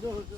どうぞ。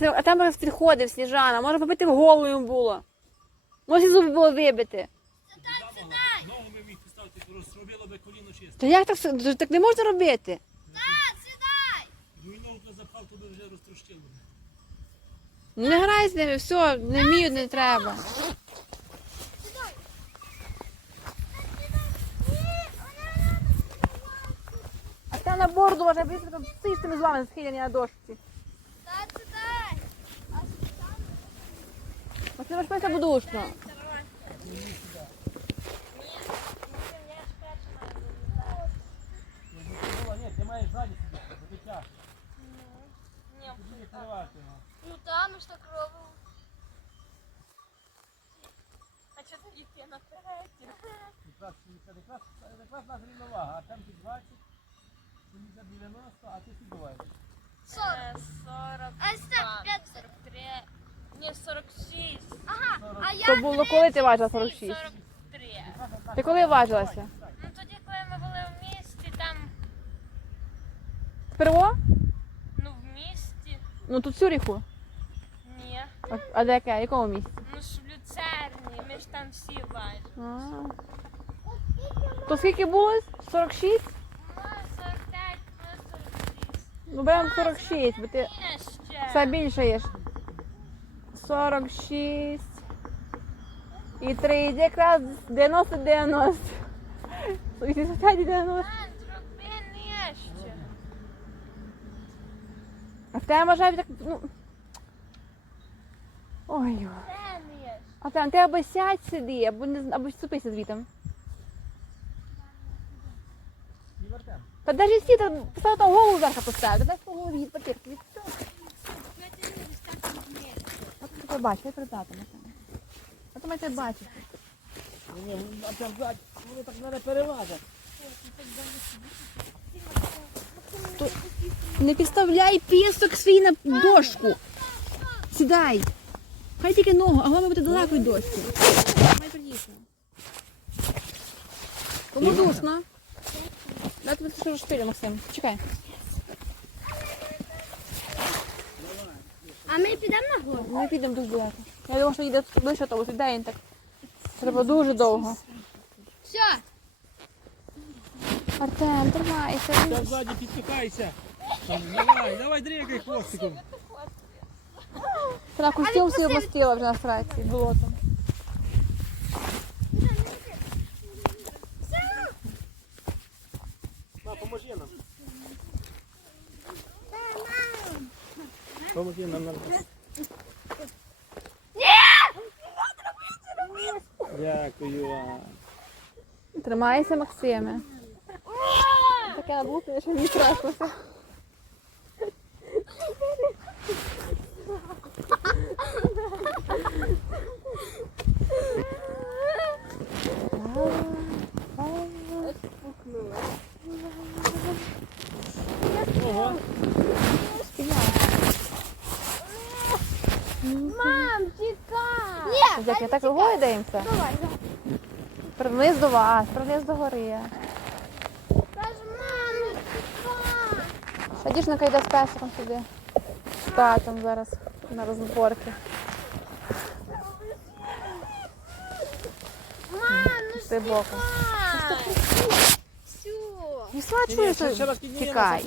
Василь, а там підходив Сніжана, може побити в голову йому було. Може зуби було вибити. Ногу би коліно чисто. Та як так, так не можна робити? Ну і ногу запхав, вже розтрощило. Не грай з ними, все, не вміють, не треба. А це на борду може більше там стоїш тими з вами схиляні на дошці. Не важко будушно. Ні, ти маєш ззаді сидіти, бо ти тяжко. Ні, Ти не тривати. ну там ми ж так робимо. А? Якраз, якраз, якраз наша рівновага, а там ти 20, ти за 90, а ти сідуваєш. 40. 40. А 45, 43. Ні, 46. Ага, а я То було коли ти важила 46? 43. Ти коли важилася? Ну тоді, коли ми були в місті, там, Вперво? ну в місті, Ну тут в Цюріху. ні. А, а де яке? Якому місці? Ну ж в люцерні, ми ж там всі важимо. А. То скільки було? 46? Ну, 45, ну 46. Ну беремо 46, бо ти Ні, ще. все більше є. 46. І 3 йде якраз 90-90. 85-90. А. В тебе може так, ну. Ой. А там ти або сядь сиди, або не або ступися звітом. Та навіть сі, та постав там голову зверху поставити, дай по голові папірки, від ти бачиш, я передатиму. А то ми тебе бачиш. Ні, ні, а там ззаді, вони так мене переважать. Не підставляй пісток свій на дошку. Сідай. Хай тільки ногу, а головне бути далеко від дошки. Кому душно? Дай тобі що розпилю, Максим. Чекай. А ми підемо на гору? Ми підемо тут далеко. Я думаю, що їде ближче того, де він так. Треба дуже довго. Все. Артем, тримайся. Та ззаді підпихайся. Давай, давай, дрігай хвостиком. Так, костюм всі обмастила вже на страці болотом. Поможи нам на Дякую. Тримайся, Максиме. Таке надлупне, що мені трапилося. Ого. Я так гойдаємося? Давай, Вниз до вас, вниз до гори. Каже, мам, тікай! А дівчинка йде з песиком сюди. З татом зараз на розборки. Мам, ну Ти боком. Все. Не чуєш, що тікай.